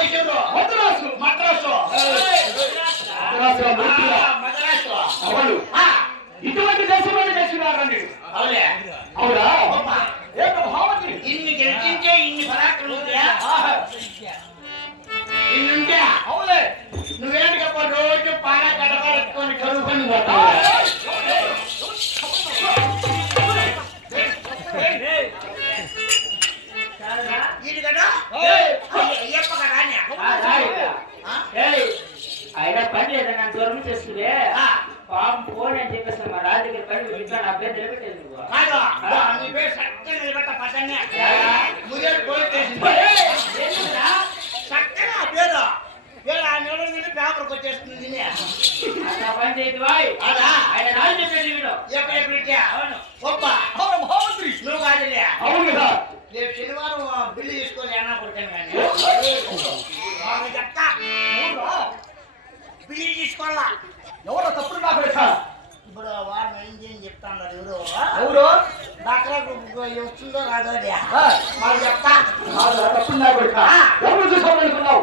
ಮೈಸೂರು ಮದ್ರಾಸು ఇటువంటి దేశంలోనే చేసినారా అవునే? అవునా ఏదో భావతి ఇన్ని గెలిచించే ఇన్ని పరాక్రమంగా అవులే నువ్వేంటి గొప్ప? రోజు పాన గడపడుకొని కరువు పని పోతావు చక్కగా పేరు పేరు ఆ పేపర్కి వచ్చేస్తుంది నిన్నే. అట్లా ఆయన రాజు వీడు ఎప్పుడు ఎప్పుడు అవును గొప్ప. డాక్టర్ వస్తుందో రాదో వాళ్ళు చెప్తా.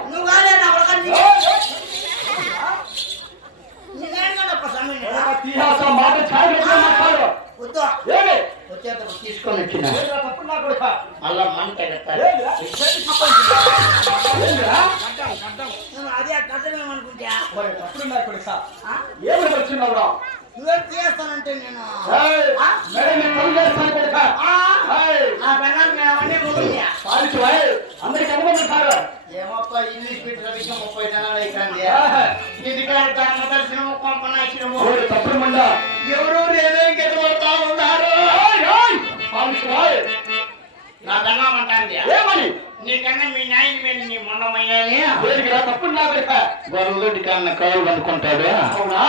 నువ్వు కాదే నా కొడుకు తీసుకొని వచ్చిన మళ్ళా మంట అదే కథమేమనుకుంటా మరి తప్పుడు నువ్వేం చేస్తానంటే నేను? తప్పుడు నాకు లెక్క గొర్రెలు కన్నా కాళ్ళు అనుకుంటాడు అవునా?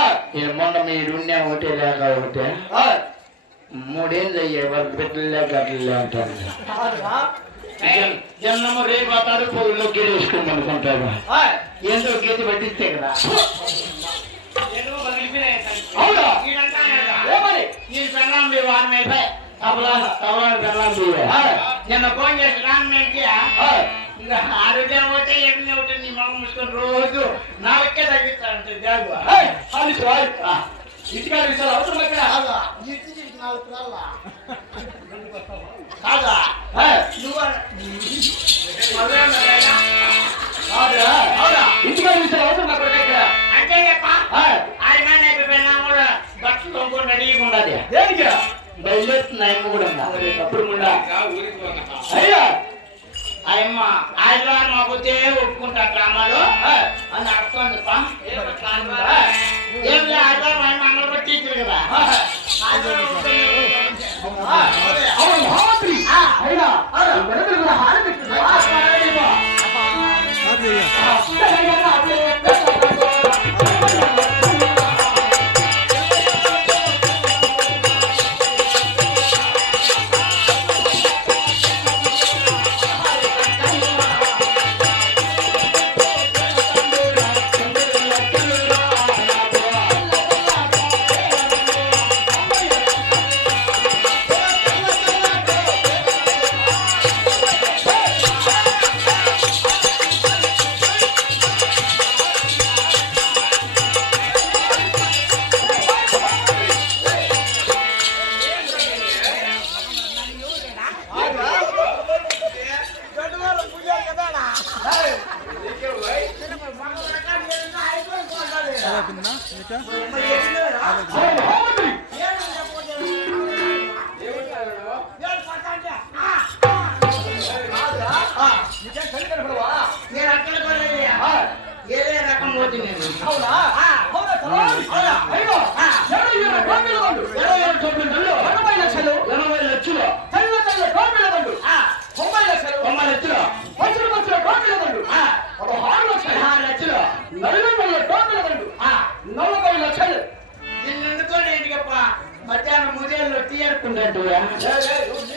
మొండ మీరు ఒకటే లేక ఒకటే. మూడేళ్ళు అయ్యే వరకు బిడ్డలే అంటారు కాదురా? జన్మము రేపు అవుతాడు పొగుల్లో గేడేసుకుని అనుకుంటాడు. ఏయ్, ఏందో గేది పట్టిస్తే కదా. అవునా? పెళ్ళాం మీ వారి తబలా తబలా పెళ్ళాం నిన్న ఫోన్ చేసి రాను ఇంకా ఆరోగ్యం ఒకటే ఎన్ని ఒకటి నీ మొహం మూసుకొని రోజు నాలుగే తగ్గిస్తానంటే జాగు. ఇంటికాడ విషయాలు అవసరం ఎక్కడ కాదా నాలుగు పిల్లల కాదా? నువ్వు? ఇంటికాడ విషయాలు అవసరం అంటే చెప్ప? ఆయన అయిపోయినా కూడా బట్టలు తోముకొని రెడీగా ఉండాలి. దేనికిరా బయలుదేరుతున్న ఆయమ్మ కూడా తప్పుడు ముండ అయ్యా! ఆయన మాకు వద్దే ఒప్పుకుంటా డ్రామాలు ఏయ్, అని అర్థం చెప్ప ఏం ఆదివారం ఆయన పట్టి టీచర్ కదా. ముదేళ్ళు